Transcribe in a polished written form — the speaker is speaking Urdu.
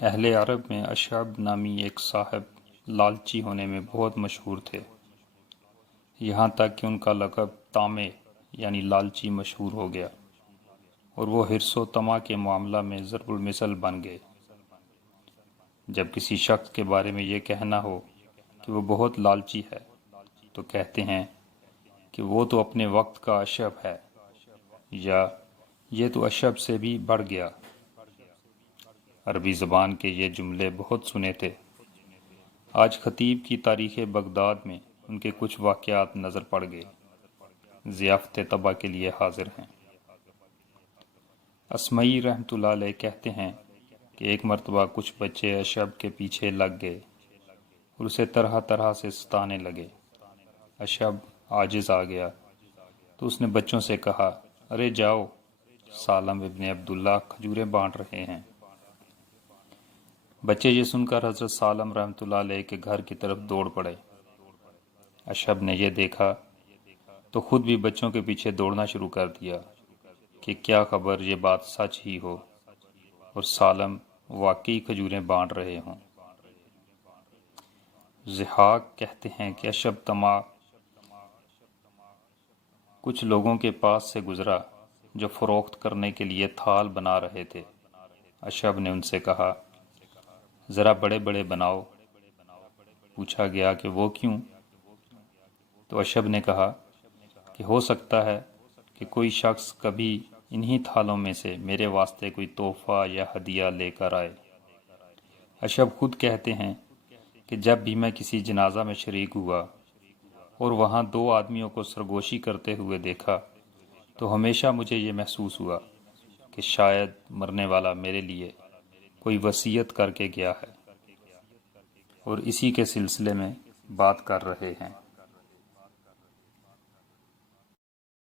اہل عرب میں اشعب نامی ایک صاحب لالچی ہونے میں بہت مشہور تھے، یہاں تک کہ ان کا لقب طامع یعنی لالچی مشہور ہو گیا، اور وہ حرص و طمع کے معاملہ میں ضرب المثل بن گئے۔ جب کسی شخص کے بارے میں یہ کہنا ہو کہ وہ بہت لالچی ہے تو کہتے ہیں کہ وہ تو اپنے وقت کا اشعب ہے، یا یہ تو اشعب سے بھی بڑھ گیا۔ عربی زبان کے یہ جملے بہت سنے تھے۔ آج خطیب کی تاریخ بغداد میں ان کے کچھ واقعات نظر پڑ گئے، ضیافت طبع کے لیے حاضر ہیں۔ اسمعی رحمۃ اللہ علیہ کہتے ہیں کہ ایک مرتبہ کچھ بچے اشعب کے پیچھے لگ گئے اور اسے طرح طرح سے ستانے لگے۔ اشعب عاجز آ گیا تو اس نے بچوں سے کہا، ارے جاؤ، سالم ابن عبداللہ کھجوریں بانٹ رہے ہیں۔ بچے یہ سن کر حضرت سالم رحمۃ اللہ علیہ کے گھر کی طرف دوڑ پڑے۔ اشعب نے یہ دیکھا تو خود بھی بچوں کے پیچھے دوڑنا شروع کر دیا کہ کیا خبر یہ بات سچ ہی ہو اور سالم واقعی کھجوریں بانٹ رہے ہوں۔ ضحاک کہتے ہیں کہ اشعب طمع کچھ لوگوں کے پاس سے گزرا جو فروخت کرنے کے لیے تھال بنا رہے تھے۔ اشعب نے ان سے کہا، ذرا بڑے بڑے بناؤ۔ پوچھا گیا کہ وہ کیوں؟ تو اشعب نے کہا کہ ہو سکتا ہے کہ کوئی شخص کبھی انہی تھالوں میں سے میرے واسطے کوئی تحفہ یا ہدیہ لے کر آئے۔ اشعب خود کہتے ہیں کہ جب بھی میں کسی جنازہ میں شریک ہوا اور وہاں دو آدمیوں کو سرگوشی کرتے ہوئے دیکھا تو ہمیشہ مجھے یہ محسوس ہوا کہ شاید مرنے والا میرے لیے کوئی وصیت کر کے گیا ہے اور اسی کے سلسلے میں بات کر رہے ہیں۔